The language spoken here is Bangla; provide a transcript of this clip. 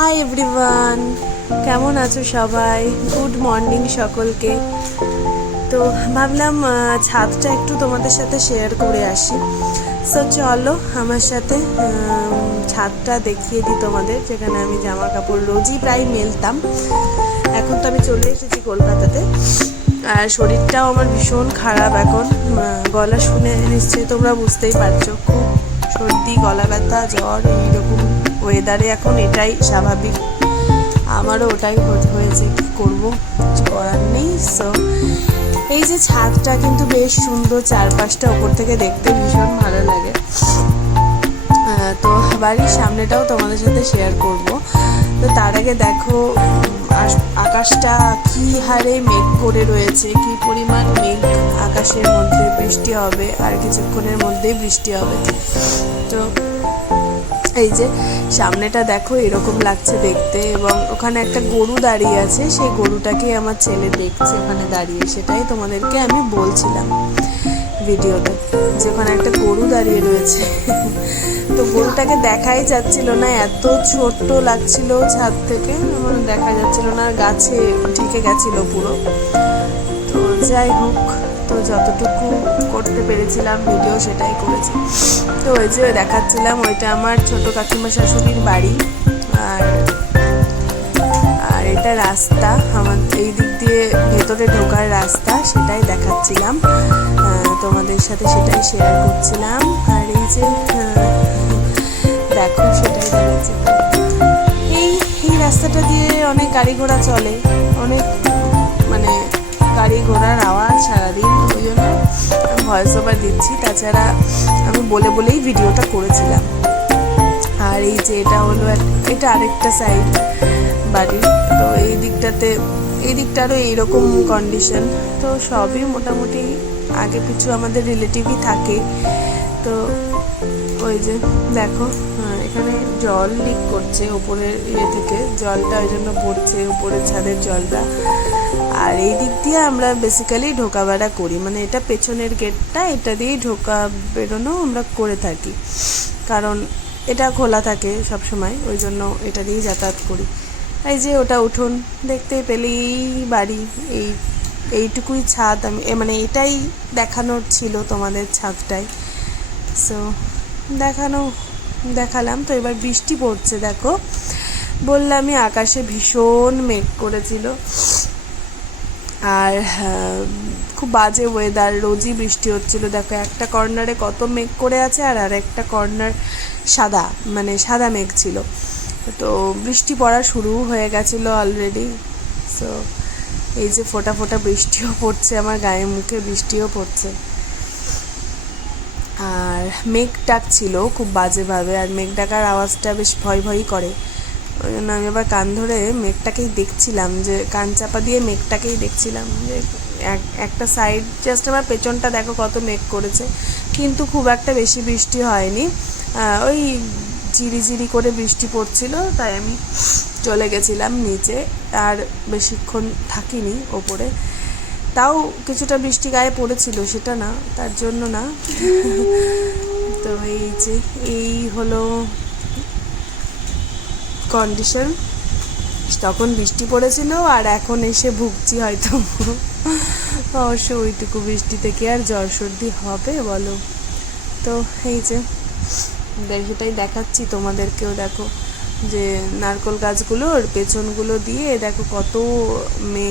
হাই এভরিওয়ান, কেমন আছো সবাই? গুড মর্নিং সকলকে। তো ভাবলাম ছাদটা একটু তোমাদের সাথে শেয়ার করে আসি। সো চলো আমার সাথে ছাদটা দেখিয়ে দিই তোমাদের, যেখানে আমি জামা কাপড় রোজই প্রায় মেলতাম। এখন তো আমি চলে এসেছি কলকাতাতে, আর শরীরটাও আমার ভীষণ খারাপ এখন। গলা শুনে নিশ্চয়ই তোমরা বুঝতেই পারছো, খুব সর্দি, গলা ব্যথা, জ্বর, এইরকম ওয়েদারে এখন এটাই স্বাভাবিক। আমারও ওটাই হয়েছে, কি করবো, কিছু করার নেই। সো এই যে ছাদটা কিন্তু বেশ সুন্দর, চারপাশটা ওপর থেকে দেখতে ভীষণ ভালো লাগে। তো বাড়ির সামনেটাও তোমাদের সাথে শেয়ার করব। তো তার আগে দেখো আকাশটা কি হারে মেঘ করে রয়েছে, কি পরিমাণ মেঘ আকাশের মধ্যে। বৃষ্টি হবে আর কিছুক্ষণের মধ্যেই বৃষ্টি হবে। তো এই যে সামনেটা দেখো এরকম লাগছে দেখতে, এবং ওখানে একটা গরু দাঁড়িয়ে আছে, সেই গরুটাকে আমার ছেলে দেখছে ওখানে দাঁড়িয়ে। সেটাই তোমাদেরকে আমি বলছিলাম ভিডিওতে, যে ওখানে একটা গরু দাঁড়িয়ে রয়েছে। তো গরুটাকে দেখাই যাচ্ছিল না, এত ছোট্ট লাগছিল ছাদ থেকে, আমার দেখা যাচ্ছিল না, গাছে ঢেকে গেছিল পুরো। তো যাই হোক, তো যতটুকু করতে পেরেছিলাম ভিডিও সেটাই করেছি। তো ওই যে দেখাচ্ছিলাম, ওইটা আমার ছোট কাকিমা শাশুড়ির বাড়ি, আর এটা রাস্তা, আমার এই দিক দিয়ে ভেতরে ঢোকার রাস্তা, সেটাই দেখাচ্ছিলাম তোমাদের সাথে, সেটাই শেয়ার করছিলাম। আর এই যে দেখো সেটাই দেখাচ্ছি। এই রাস্তাটা দিয়ে অনেক গাড়ি ঘোড়া চলে, অনেক মানে গাড়ি ঘোড়ার আওয়াজ সারাদিন, ওই জন্য ভয়েস ওভার দিচ্ছি। তাছাড়া আমি বলেই ভিডিওটা করেছিলাম। আর এই যে এটা হলো, এটা আরেকটা সাইড বাড়ির। তো এই দিকটারও এইরকম কন্ডিশন। তো সবই মোটামুটি আগে পিছু আমাদের রিলেটিভই থাকে। তো ওই যে দেখো এখানে জল লিক করছে ওপরের থেকে, জলটা ওই জন্য পড়ছে উপরের ছাদের জলটা। আর এই দিক দিয়ে আমরা বেসিক্যালি ঢোকা বেড়া করি, মানে এটা পেছনের গেটটা, এটা দিয়েই ঢোকা বেরোনো আমরা করে থাকি, কারণ এটা খোলা থাকে সব সময়, ওই জন্য এটা দিয়েই যাতায়াত করি। এই যে ওটা উঠোন, দেখতে পেলেই বাড়ি, এইটুকুই ছাদ। আমি মানে এটাই দেখানোর ছিল তোমাদের, ছাদটাই। সো দেখালাম। তো এবার বৃষ্টি পড়ছে, দেখো বললামই আকাশে ভীষণ মেঘ করেছিল, আর খুব বাজে ওয়েদার, রোজই বৃষ্টি হচ্ছিল। দেখো একটা কর্নারে কত মেঘ করে আছে, আর একটা কর্নার সাদা, মানে সাদা মেঘ ছিল। তো বৃষ্টি পড়া শুরু হয়ে গেছিলো অলরেডি। সো এই যে ফোঁটা ফোঁটা বৃষ্টিও পড়ছে, আমার গায়ে মুখে বৃষ্টিও পড়ছে। আর মেঘ ডাকছিল খুব বাজেভাবে, আর মেঘ ডাকার আওয়াজটা বেশ ভয়ই করে। ওই জন্য আমি আবার কান ধরে মেঘটাকেই দেখছিলাম, যে কান চাপা দিয়ে মেঘটাকেই দেখছিলাম, যে একটা সাইড জাস্ট আমার পেছনটা দেখো কত মেঘ করেছে, কিন্তু খুব একটা বেশি বৃষ্টি হয়নি। ওই ঝিরিঝিরি করে বৃষ্টি পড়ছিল, তাই আমি চলে গেছিলাম নিচে, আর বেশিক্ষণ থাকিনি ওপরে। তাও কিছুটা বৃষ্টি গায়ে পড়েছিল, সেটা না, তার জন্য না। তো এই যে এই হলো কন্ডিশন, তখন বৃষ্টি পড়েছিল আর এখন এসে ভুগছি হয়তো। অবশ্য ওইটুকু বৃষ্টি থেকে আর জ্বর সর্দি হবে বলো? তো এই যে সেটাই দেখাচ্ছি তোমাদেরকেও। দেখো যে নারকেল গাছগুলোর পেছনগুলো দিয়ে দেখো কত মেঘ।